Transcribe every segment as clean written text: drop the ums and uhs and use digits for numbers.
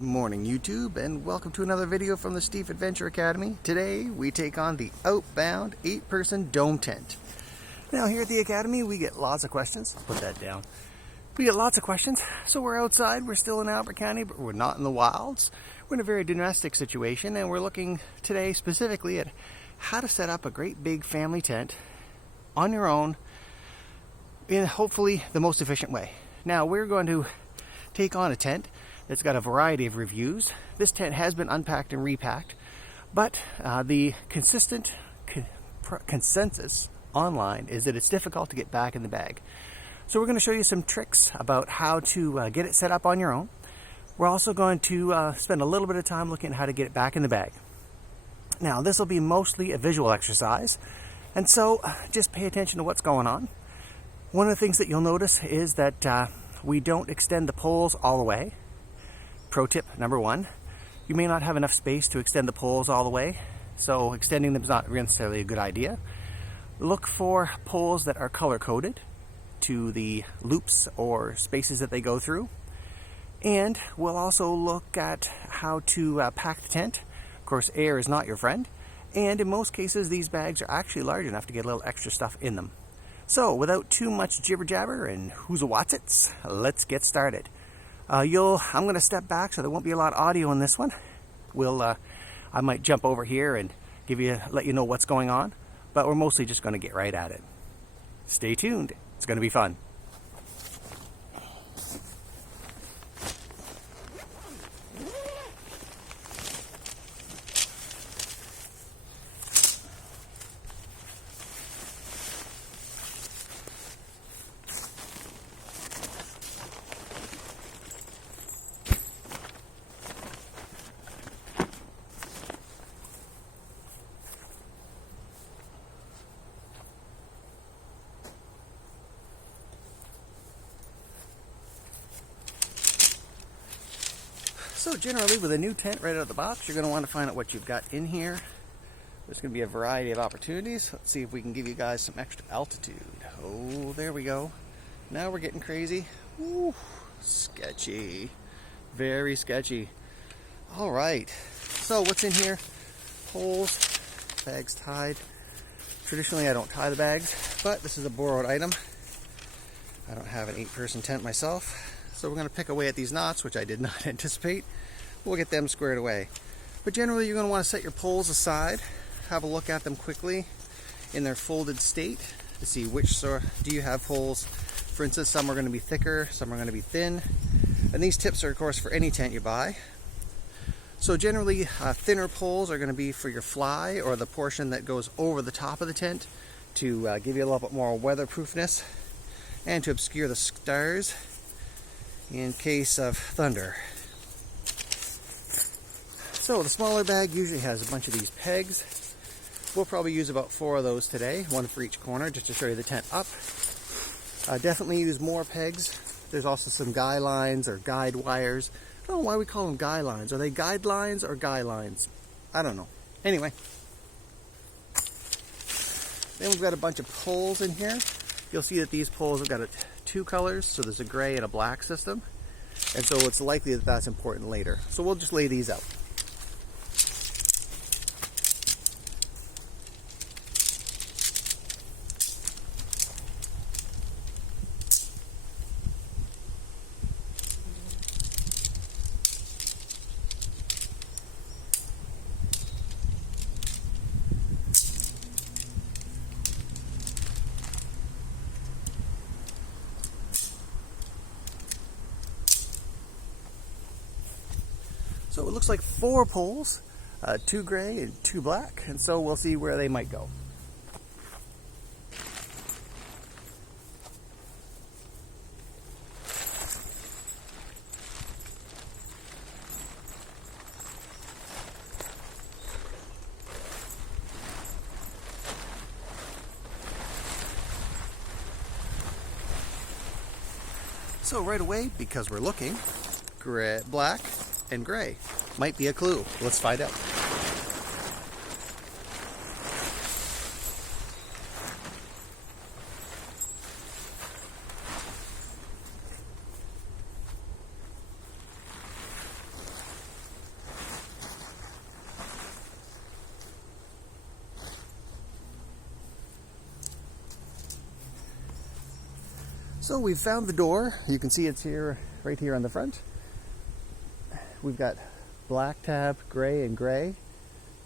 Morning YouTube, and welcome to another video from the Steve Adventure Academy. Today we take on the Outbound 8-person dome tent. Now here at the Academy we get lots of questions. Put that down. We get lots of questions. So we're outside, we're still in Albert County, but we're not in the wilds. We're in a very domestic situation, and we're looking today specifically at how to set up a great big family tent on your own in hopefully the most efficient way. Now we're going to take on a tent that's got a variety of reviews. This tent has been unpacked and repacked, but the consistent consensus online is that it's difficult to get back in the bag. So we're going to show you some tricks about how to get it set up on your own. We're also going to spend a little bit of time looking at how to get it back in the bag. Now this will be mostly a visual exercise, and so just pay attention to what's going on. One of the things that you'll notice is that we don't extend the poles all the way. Pro tip number one, you may not have enough space to extend the poles all the way, so extending them is not necessarily a good idea. Look for poles that are color-coded to the loops or spaces that they go through. And we'll also look at how to pack the tent. Of course, air is not your friend, and in most cases these bags are actually large enough to get a little extra stuff in them. So without too much jibber-jabber and who's-a-whatsits, let's get started. I'm going to step back so there won't be a lot of audio in this one. I might jump over here and let you know what's going on, but we're mostly just going to get right at it. Stay tuned. It's going to be fun. So generally with a new tent right out of the box, you're going to want to find out what you've got in here. There's going to be a variety of opportunities. Let's see if we can give you guys some extra altitude. Oh, there we go. Now we're getting crazy. Ooh, sketchy. Very sketchy. All right. So what's in here? Poles, bags tied. Traditionally I don't tie the bags, but this is a borrowed item. I don't have an 8-person tent myself. So we're going to pick away at these knots, which I did not anticipate. We'll get them squared away. But generally you're going to want to set your poles aside, have a look at them quickly in their folded state to see which sort do you have poles. For instance, some are going to be thicker, some are going to be thin. And these tips are of course for any tent you buy. So generally thinner poles are going to be for your fly or the portion that goes over the top of the tent to give you a little bit more weatherproofness and to obscure the stars in case of thunder. So the smaller bag usually has a bunch of these pegs. We'll probably use about 4 of those today, one for each corner, just to show you the tent up. Definitely use more pegs. There's also some guy lines or guide wires. I don't know why we call them guy lines. Are they guide lines or guy lines? I don't know. Anyway, then we've got a bunch of poles in here. You'll see that these poles have got 2 colors, so there's a gray and a black system, and so it's likely that that's important later. So we'll just lay these out. So it looks like 4 poles, 2 gray and 2 black, and so we'll see where they might go. So right away, because we're looking, gray, black and gray might be a clue. Let's find out. So we've found the door. You can see it's here, right here on the front. We've got black tab, gray, and gray.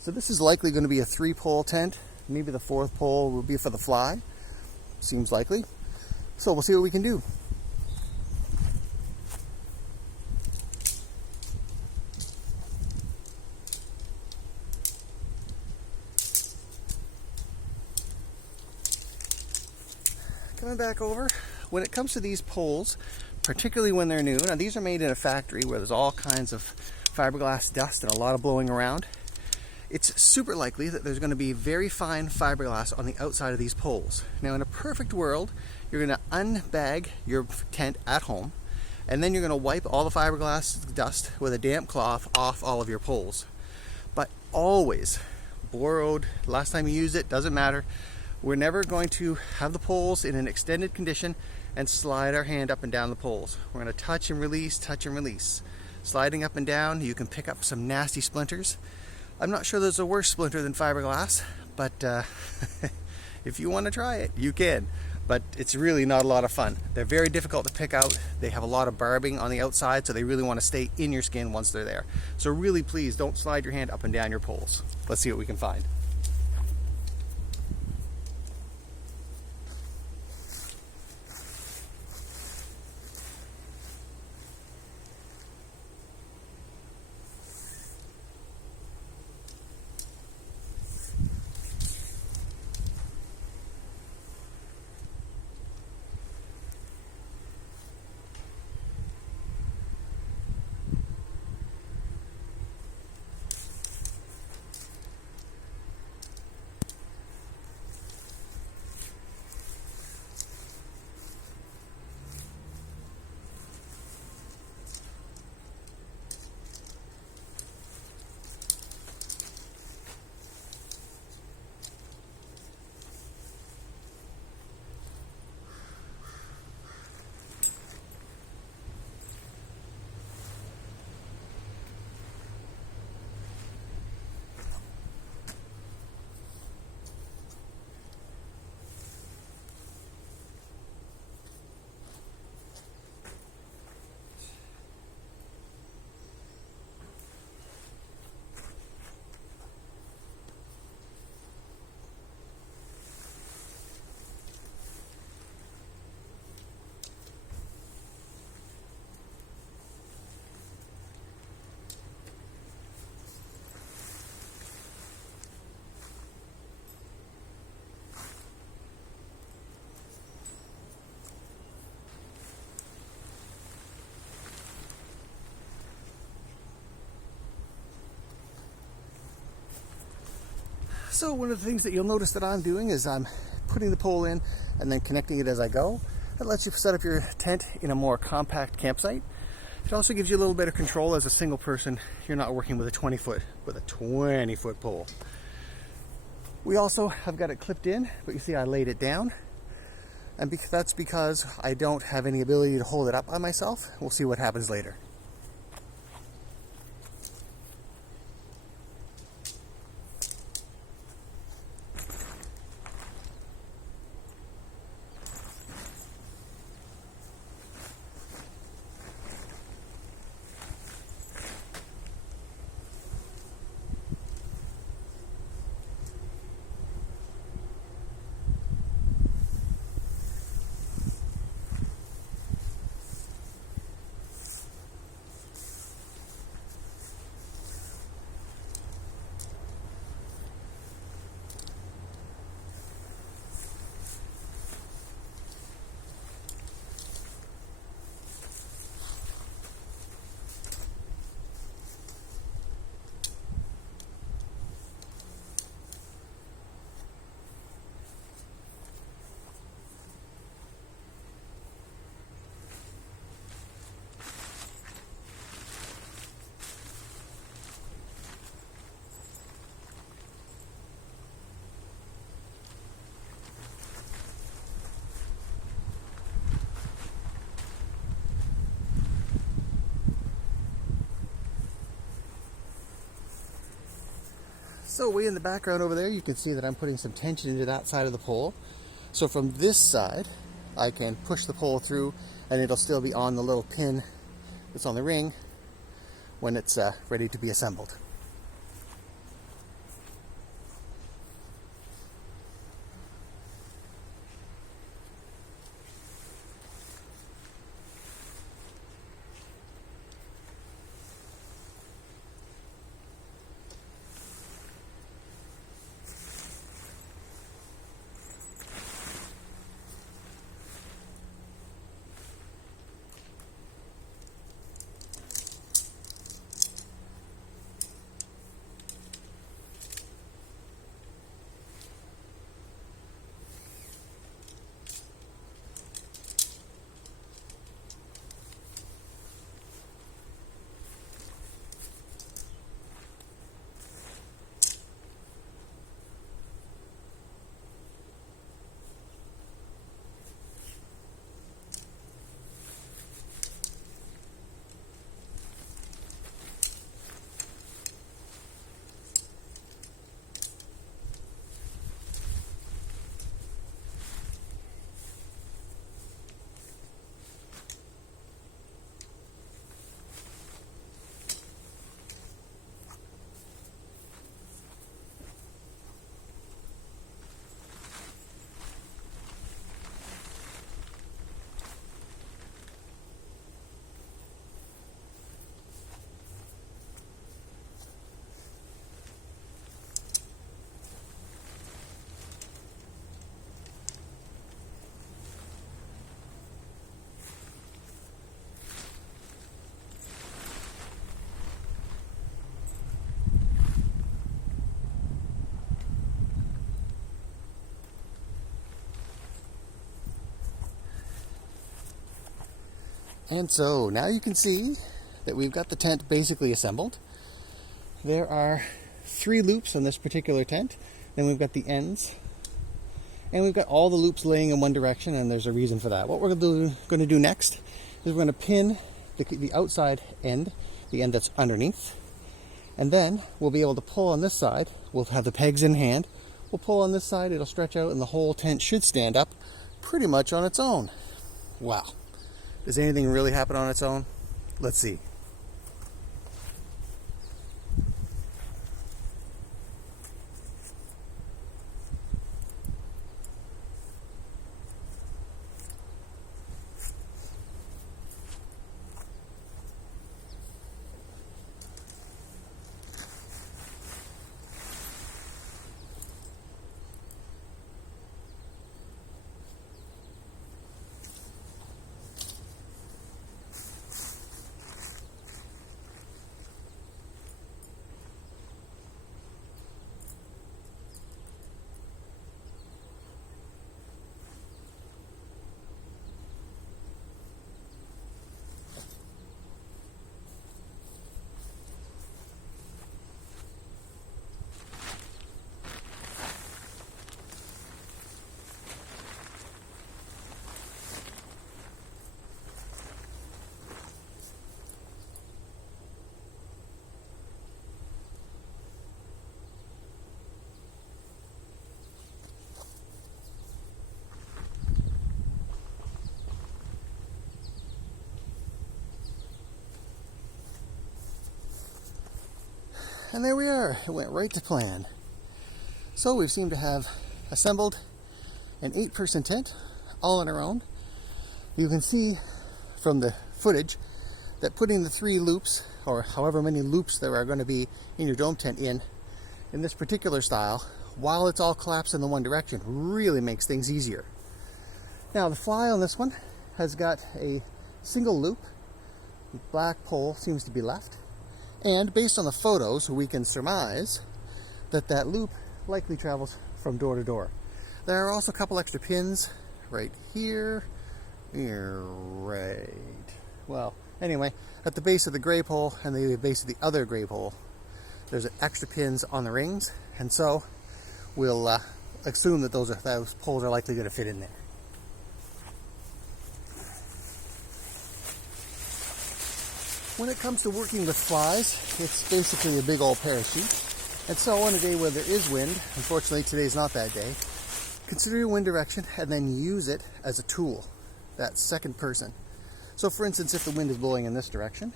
So this is likely going to be a 3-pole tent. Maybe the 4th pole will be for the fly. Seems likely. So we'll see what we can do. Coming back over, when it comes to these poles, particularly when they're new, now these are made in a factory where there's all kinds of fiberglass dust and a lot of blowing around. It's super likely that there's going to be very fine fiberglass on the outside of these poles. Now in a perfect world, you're going to unbag your tent at home, and then you're going to wipe all the fiberglass dust with a damp cloth off all of your poles. But always, borrowed, last time you used it, doesn't matter. We're never going to have the poles in an extended condition and slide our hand up and down the poles. We're going to touch and release, touch and release. Sliding up and down, you can pick up some nasty splinters. I'm not sure there's a worse splinter than fiberglass, but if you want to try it, you can. But it's really not a lot of fun. They're very difficult to pick out. They have a lot of barbing on the outside, so they really want to stay in your skin once they're there. So really, please don't slide your hand up and down your poles. Let's see what we can find. So one of the things that you'll notice that I'm doing is I'm putting the pole in and then connecting it as I go. That lets you set up your tent in a more compact campsite. It also gives you a little bit of control as a single person. You're not working with a 20-foot pole. We also have got it clipped in, but you see I laid it down. And that's because I don't have any ability to hold it up by myself. We'll see what happens later. So way in the background over there, you can see that I'm putting some tension into that side of the pole. So from this side, I can push the pole through and it'll still be on the little pin that's on the ring when it's ready to be assembled. And so now you can see that we've got the tent basically assembled. There are 3 loops on this particular tent. Then we've got the ends. And we've got all the loops laying in one direction, and there's a reason for that. What we're going to do next is we're going to pin the outside end, the end that's underneath. And then we'll be able to pull on this side. We'll have the pegs in hand. We'll pull on this side, it'll stretch out, and the whole tent should stand up pretty much on its own. Wow. Does anything really happen on its own? Let's see. And there we are. It went right to plan. So we seem to have assembled an 8-person tent all on our own. You can see from the footage that putting the 3 loops, or however many loops there are going to be in your dome tent in this particular style, while it's all collapsed in the one direction, really makes things easier. Now the fly on this one has got a single loop. The black pole seems to be left. And based on the photos, we can surmise that that loop likely travels from door to door. There are also a couple extra pins right here. Right. Well, anyway, at the base of the gray pole and the base of the other gray pole, there's extra pins on the rings. And so we'll assume that those poles are likely going to fit in there. When it comes to working with flies, it's basically a big old parachute. And so on a day where there is wind, unfortunately today's not that day, consider your wind direction and then use it as a tool, that second person. So for instance, if the wind is blowing in this direction,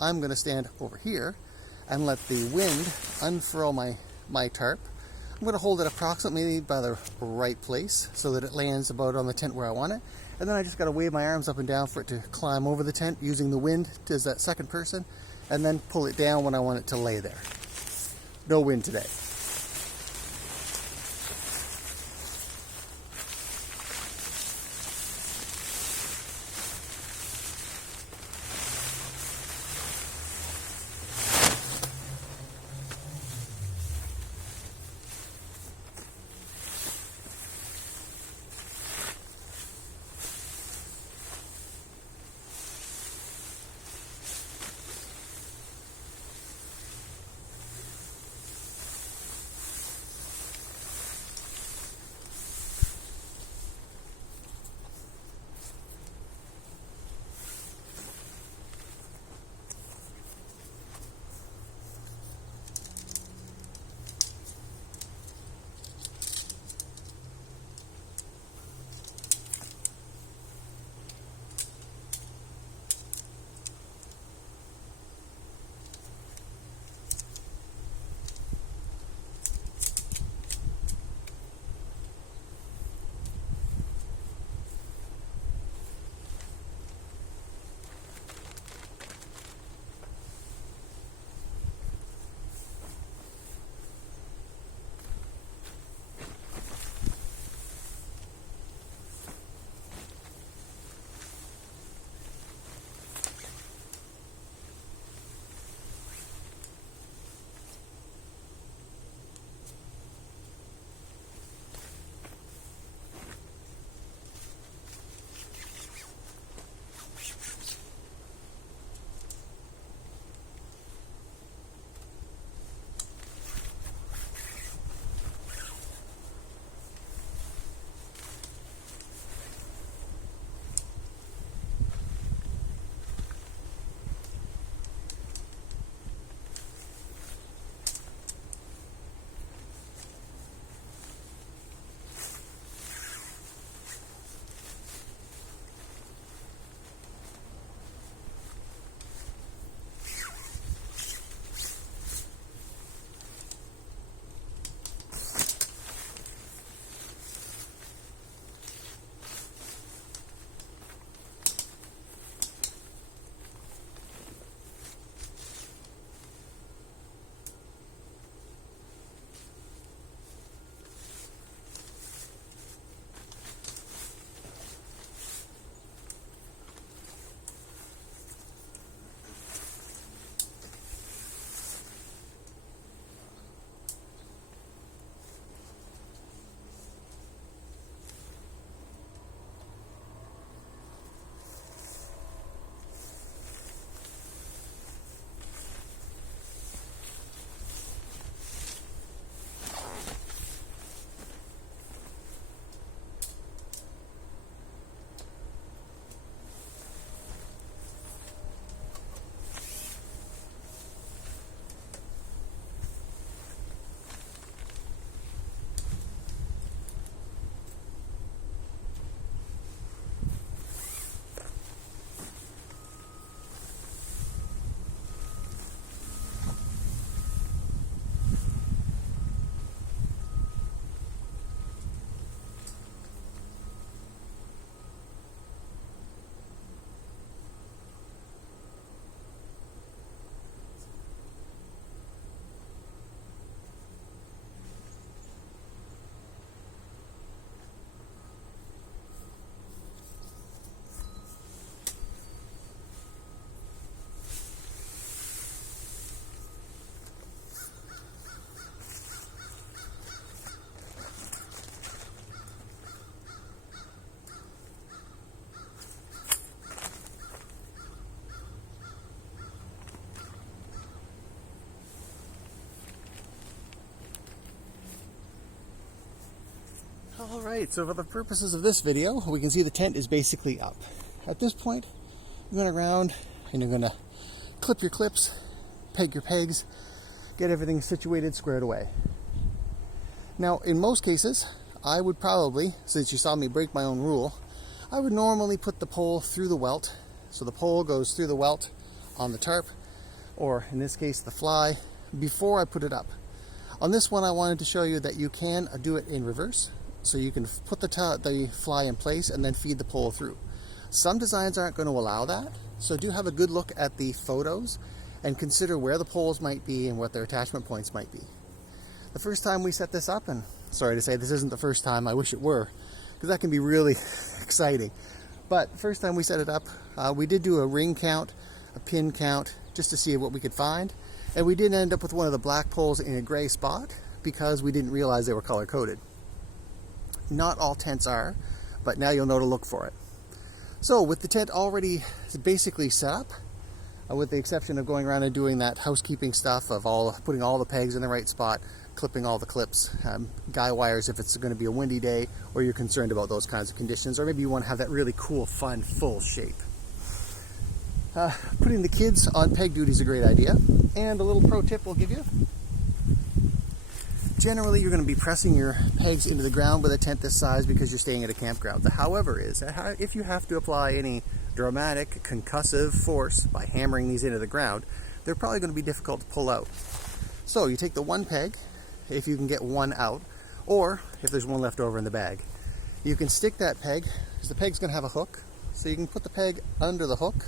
I'm going to stand over here and let the wind unfurl my tarp. I'm going to hold it approximately by the right place so that it lands about on the tent where I want it. And then I just got to wave my arms up and down for it to climb over the tent using the wind as that second person, and then pull it down when I want it to lay there. No wind today. Alright, so for the purposes of this video, we can see the tent is basically up. At this point, you're going around and you're going to clip your clips, peg your pegs, get everything situated, squared away. Now, in most cases, I would probably, since you saw me break my own rule, I would normally put the pole through the welt. So the pole goes through the welt on the tarp, or in this case the fly, before I put it up. On this one I wanted to show you that you can do it in reverse. So you can put the fly in place and then feed the pole through. Some designs aren't going to allow that, so do have a good look at the photos and consider where the poles might be and what their attachment points might be. The first time we set this up, and sorry to say this isn't the first time, I wish it were, because that can be really exciting. But first time we set it up, we did do a ring count, a pin count, just to see what we could find. And we did end up with one of the black poles in a gray spot because we didn't realize they were color coded. Not all tents are, but now you'll know to look for it. So with the tent already basically set up, with the exception of going around and doing that housekeeping stuff of putting all the pegs in the right spot, clipping all the clips, guy wires if it's going to be a windy day, or you're concerned about those kinds of conditions, or maybe you want to have that really cool, fun, full shape. Putting the kids on peg duty is a great idea, and a little pro tip we'll give you. Generally, you're going to be pressing your pegs into the ground with a tent this size because you're staying at a campground. The however is, if you have to apply any dramatic concussive force by hammering these into the ground, they're probably going to be difficult to pull out. So you take the one peg, if you can get one out, or if there's one left over in the bag. You can stick that peg, because the peg's going to have a hook, so you can put the peg under the hook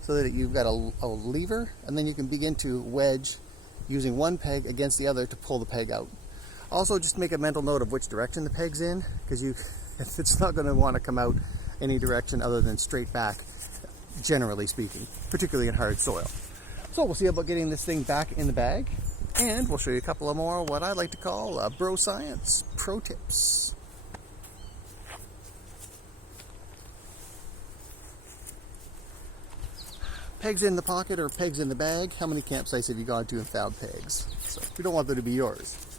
so that you've got a lever, and then you can begin to wedge using one peg against the other to pull the peg out. Also, just make a mental note of which direction the peg's in, because it's not going to want to come out any direction other than straight back, generally speaking, particularly in hard soil. So we'll see about getting this thing back in the bag, and we'll show you a couple of more what I like to call bro science pro tips. Pegs in the pocket or pegs in the bag. How many campsites have you gone to and found pegs? So we don't want them to be yours.